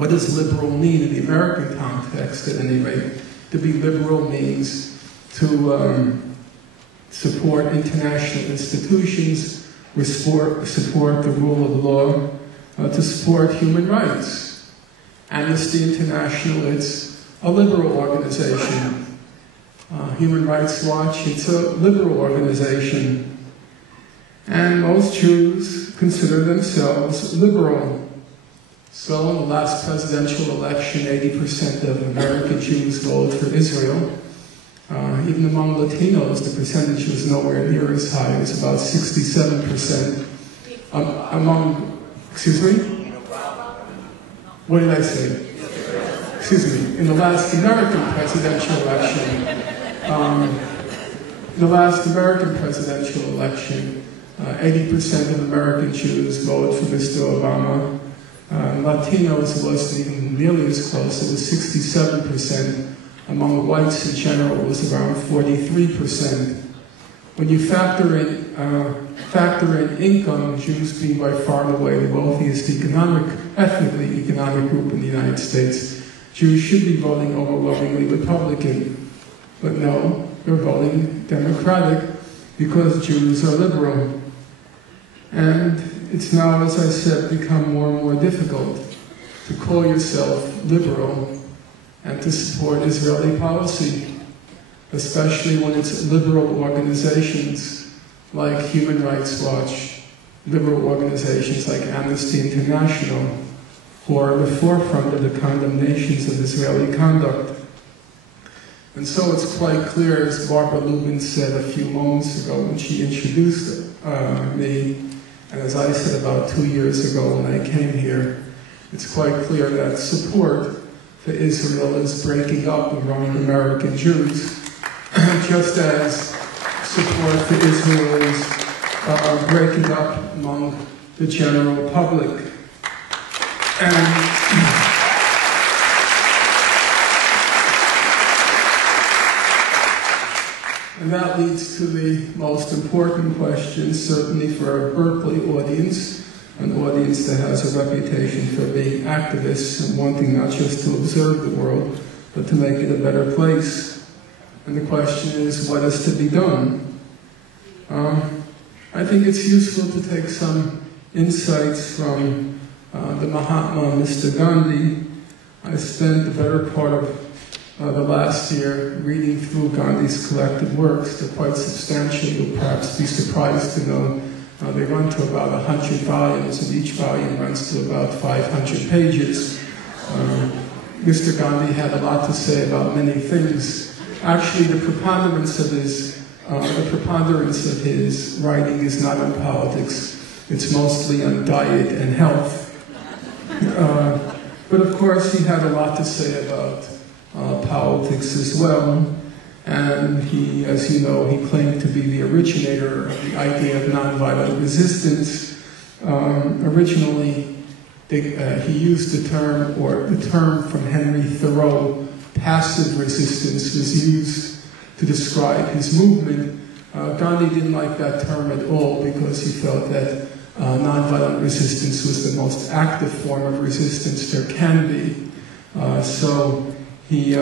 What does liberal mean in the American context, at any rate? To be liberal means to support international institutions, support the rule of law, to support human rights. Amnesty International, it's a liberal organization. Human Rights Watch, it's a liberal organization. And most Jews consider themselves liberal. So in the last presidential election, 80% of American Jews voted for Israel. Even among Latinos, the percentage was nowhere near as high. It was about 67%. Excuse me? What did I say? Excuse me. In the last American presidential election, 80% of American Jews voted for Mr. Obama. Latinos, it wasn't even nearly as close. It was 67%. Among whites in general, it was around 43%. When you factor in income, Jews being by far and away the wealthiest ethnically economic group in the United States, Jews should be voting overwhelmingly Republican. But no, they're voting Democratic because Jews are liberal. And it's now, as I said, become more and more difficult to call yourself liberal and to support Israeli policy, especially when it's liberal organizations like Human Rights Watch, liberal organizations like Amnesty International, who are at the forefront of the condemnations of Israeli conduct. And so it's quite clear, as Barbara Lubin said a few moments ago when she introduced me, and as I said about 2 years ago when I came here, it's quite clear that support for Israel is breaking up among American Jews, just as support for Israel is breaking up among the general public. And that leads to the most important question, certainly for a Berkeley audience, an audience that has a reputation for being activists and wanting not just to observe the world, but to make it a better place. And the question is, what is to be done? I think it's useful to take some insights from the Mahatma, Mr. Gandhi. I spent the better part of the last year reading through Gandhi's collected works. They're quite substantial. You'll perhaps be surprised to know they run to about 100 volumes, and each volume runs to about 500 pages. Mr. Gandhi had a lot to say about many things. Actually, the preponderance of his writing is not on politics. It's mostly on diet and health. But of course, he had a lot to say about politics as well. And he, as you know, he claimed to be the originator of the idea of nonviolent resistance. Originally, he used the term from Henry Thoreau, passive resistance, was used to describe his movement. Gandhi didn't like that term at all because he felt that nonviolent resistance was the most active form of resistance there can be. So he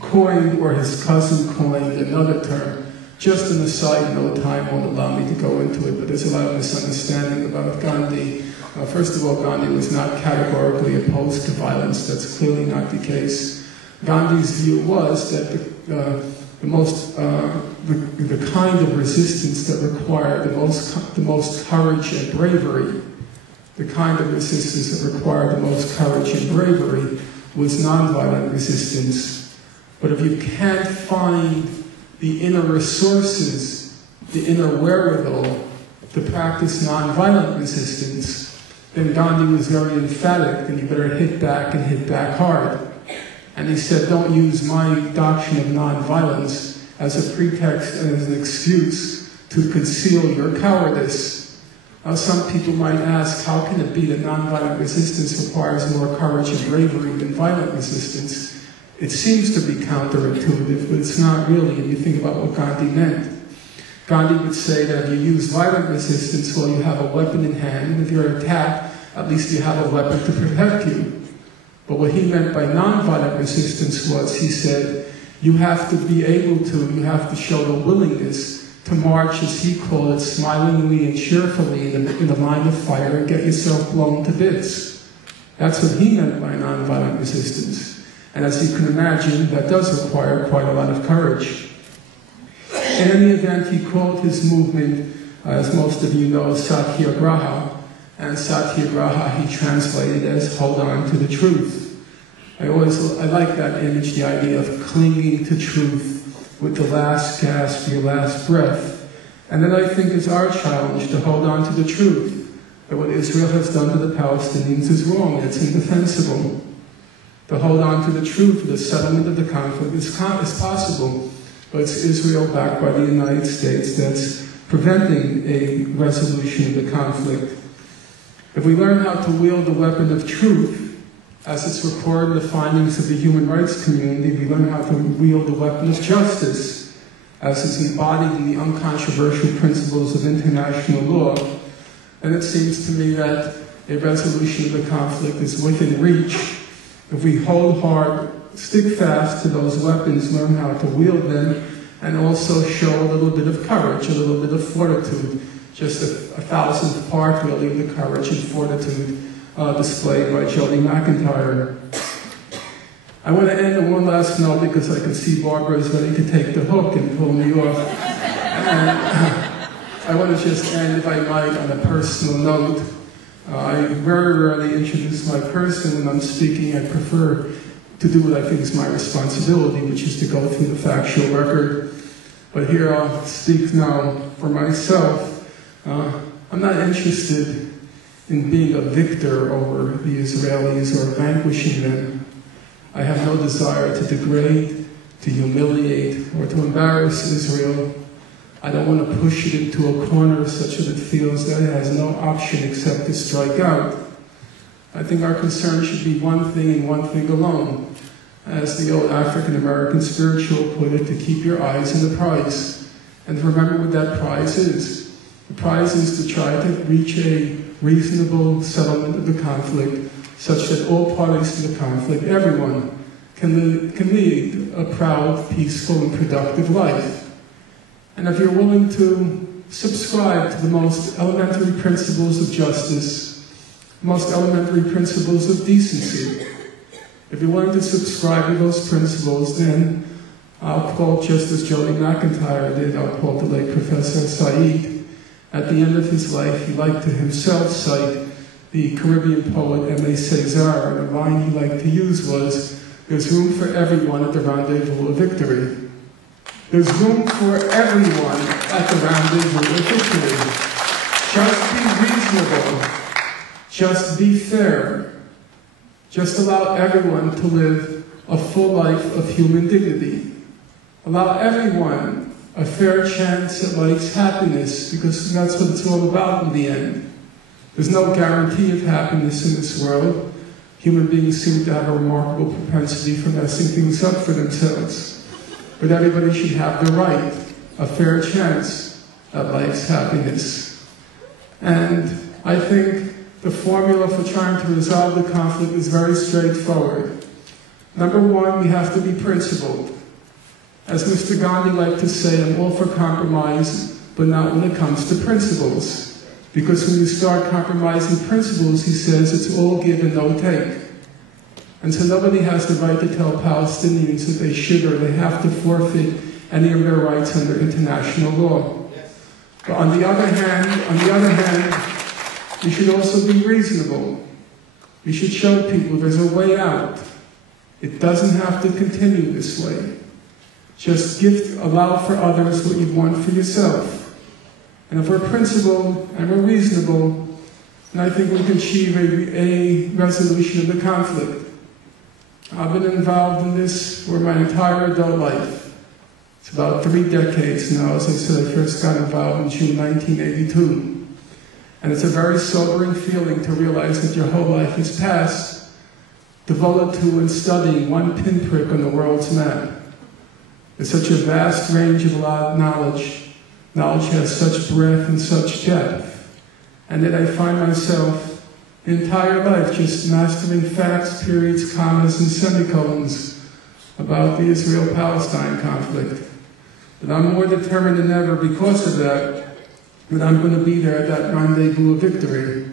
coined, or his cousin coined, another term. Just an aside note, time won't allow me to go into it, but there's a lot of misunderstanding about Gandhi. First of all, Gandhi was not categorically opposed to violence. That's clearly not the case. Gandhi's view was that the kind of resistance that required the most courage and bravery, the kind of resistance that required the most courage and bravery was nonviolent resistance. But if you can't find the inner resources, the inner wherewithal to practice nonviolent resistance, then Gandhi was very emphatic, and you better hit back and hit back hard. And he said, don't use my doctrine of nonviolence as a pretext and as an excuse to conceal your cowardice. Some people might ask, how can it be that nonviolent resistance requires more courage and bravery than violent resistance? It seems to be counterintuitive, but it's not really, if you think about what Gandhi meant. Gandhi would say that you use violent resistance while you have a weapon in hand, and if you're attacked, at least you have a weapon to protect you. But what he meant by nonviolent resistance was, he said, you have to show the willingness to march, as he called it, smilingly and cheerfully in the line of fire and get yourself blown to bits. That's what he meant by nonviolent resistance. And as you can imagine, that does require quite a lot of courage. In any event, he called his movement, as most of you know, Satyagraha, and Satyagraha he translated as hold on to the truth. I like that image, the idea of clinging to truth with the last gasp, your last breath. And then I think it's our challenge to hold on to the truth, that what Israel has done to the Palestinians is wrong, and it's indefensible. To hold on to the truth, the settlement of the conflict is possible, but it's Israel backed by the United States that's preventing a resolution of the conflict. If we learn how to wield the weapon of truth, as it's recorded in the findings of the human rights community, we learn how to wield the weapon of justice, as is embodied in the uncontroversial principles of international law, and it seems to me that a resolution of the conflict is within reach if we hold hard, stick fast to those weapons, learn how to wield them, and also show a little bit of courage, a little bit of fortitude, just a thousandth part really of the courage and fortitude displayed by Jody McIntyre. I want to end on one last note because I can see Barbara is ready to take the hook and pull me off. And I want to just end, if I might, on a personal note. I very rarely introduce my person when I'm speaking. I prefer to do what I think is my responsibility, which is to go through the factual record. But here I'll speak now for myself. I'm not interested in being a victor over the Israelis or vanquishing them. I have no desire to degrade, to humiliate, or to embarrass Israel. I don't want to push it into a corner such that it feels that it has no option except to strike out. I think our concern should be one thing and one thing alone. As the old African-American spiritual put it, to keep your eyes on the prize. And to remember what that prize is. The prize is to try to reach a reasonable settlement of the conflict such that all parties to the conflict, everyone, can lead a proud, peaceful, and productive life. And if you're willing to subscribe to the most elementary principles of justice, most elementary principles of decency, if you're willing to subscribe to those principles, then I'll quote, just as Jody McIntyre did, I'll quote the late Professor Said. At the end of his life, he liked to himself cite the Caribbean poet M.A. Cesar, and the line he liked to use was, "There's room for everyone at the rendezvous of victory." There's room for everyone at the rendezvous of victory. Just be reasonable. Just be fair. Just allow everyone to live a full life of human dignity. Allow everyone a fair chance at life's happiness, because that's what it's all about in the end. There's no guarantee of happiness in this world. Human beings seem to have a remarkable propensity for messing things up for themselves. But everybody should have the right, a fair chance at life's happiness. And I think the formula for trying to resolve the conflict is very straightforward. Number one, we have to be principled. As Mr. Gandhi liked to say, I'm all for compromise, but not when it comes to principles. Because when you start compromising principles, he says, it's all give and no take. And so nobody has the right to tell Palestinians that they should or they have to forfeit any of their rights under international law. But on the other hand, we should also be reasonable. We should show people there's a way out. It doesn't have to continue this way. Just allow for others what you want for yourself. And if we're principled and we're reasonable, then I think we can achieve a resolution of the conflict. I've been involved in this for my entire adult life. It's about 3 decades now. As I said, I first got involved in June 1982. And it's a very sobering feeling to realize that your whole life is passed, devoted to and studying one pinprick on the world's map. There's such a vast range of knowledge. Knowledge has such breadth and such depth. And yet I find myself entire life just mastering facts, periods, commas, and semicolons about the Israel-Palestine conflict. But I'm more determined than ever because of that I'm going to be there at that rendezvous of victory.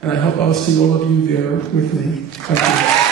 And I hope I'll see all of you there with me. Thank you.